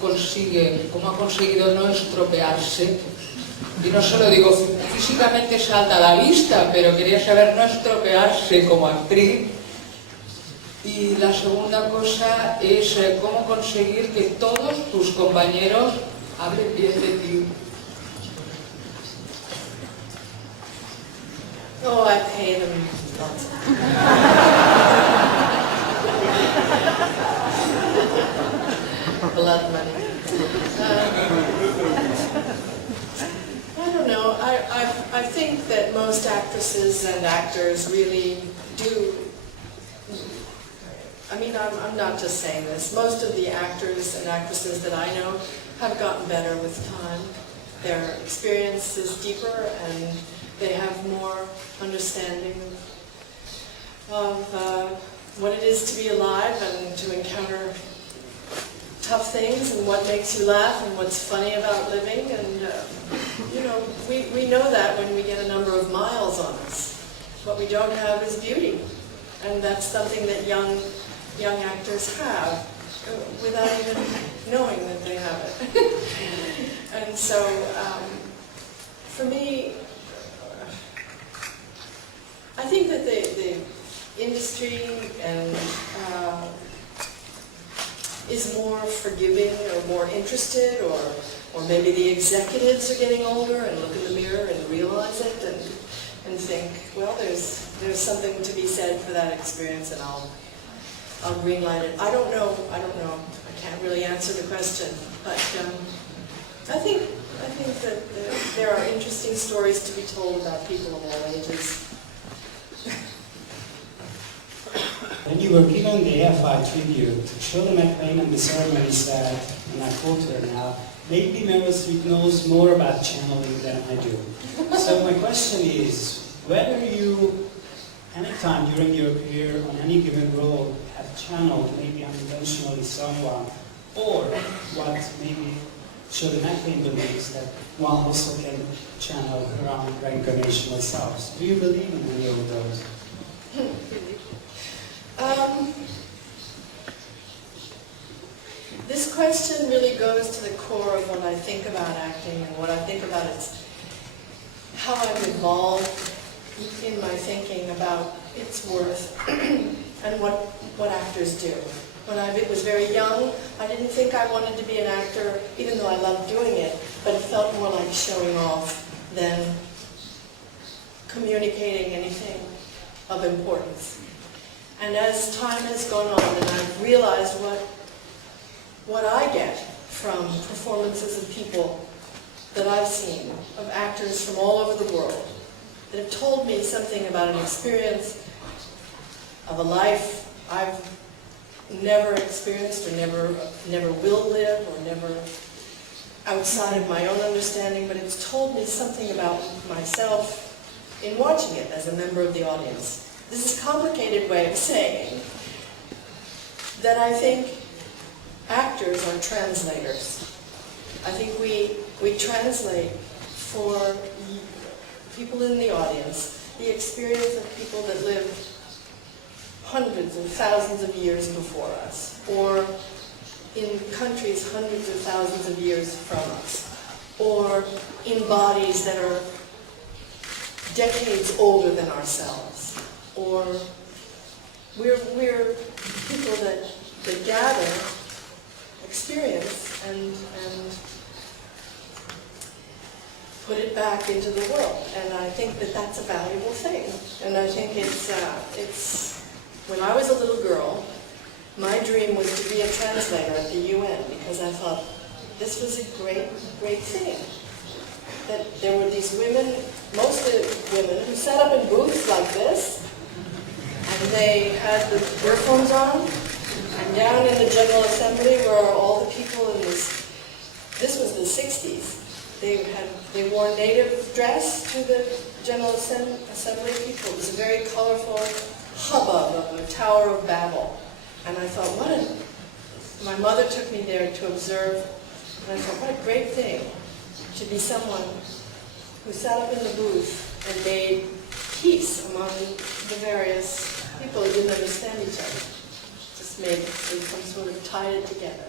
consigue, cómo ha conseguido no estropearse. Y no se lo digo físicamente salta a la vista, pero quería saber no estropearse como actriz. Y la segunda cosa es cómo conseguir que todos tus compañeros hablen bien de ti. Oh, I pay them lots. Blood money. I don't know. I think that most actresses and actors really do. I mean, I'm not just saying this. Most of the actors and actresses that I know have gotten better with time. Their experience is deeper and they have more understanding of what it is to be alive and to encounter tough things and what makes you laugh and what's funny about living. And, you know, we know that when we get a number of miles on us. What we don't have is beauty. And that's something that young actors have without even knowing that they have it. And so, for me, I think that the industry and is more forgiving or more interested, or maybe the executives are getting older and look in the mirror and realize it and think, well, there's something to be said for that experience, and I'll greenlight it. I don't know. I can't really answer the question, but I think that there are interesting stories to be told about people of all ages. When you were given the AFI tribute, Shirley MacLaine and the ceremony said, and I quote her now, maybe Meryl Streep knows more about channeling than I do. So my question is, whether you, anytime during your career on any given role, have channeled maybe unintentionally someone, or what maybe Shirley MacLaine believes that one also can channel her own reincarnational selves. Do you believe in any of those? This question really goes to the core of what I think about acting, and what I think about it's how I've evolved in my thinking about its worth and what actors do. When I was very young, I didn't think I wanted to be an actor, even though I loved doing it, but it felt more like showing off than communicating anything of importance. And as time has gone on, and I've realized what I get from performances of people that I've seen, of actors from all over the world, that have told me something about an experience of a life I've never experienced, or never will live, or never outside of my own understanding, but it's told me something about myself in watching it as a member of the audience. This is a complicated way of saying that I think actors are translators. I think we translate for people in the audience the experience of people that lived hundreds and thousands of years before us, or in countries hundreds of thousands of years from us, or in bodies that are decades older than ourselves, or we're people that gather experience and put it back into the world. And I think that that's a valuable thing. And I think it's when I was a little girl, my dream was to be a translator at the UN, because I thought this was a great, great thing. That there were these women, mostly women, who sat up in booths like this, and they had the earphones on, and down in the General Assembly were all the people in this was the 60s. They wore native dress to the General Assembly people. It was a very colorful hubbub of a Tower of Babel. And I thought, my mother took me there to observe, and I thought, what a great thing to be someone who sat up in the booth and made peace among the various people who didn't understand each other. Just made some sort of tied it together.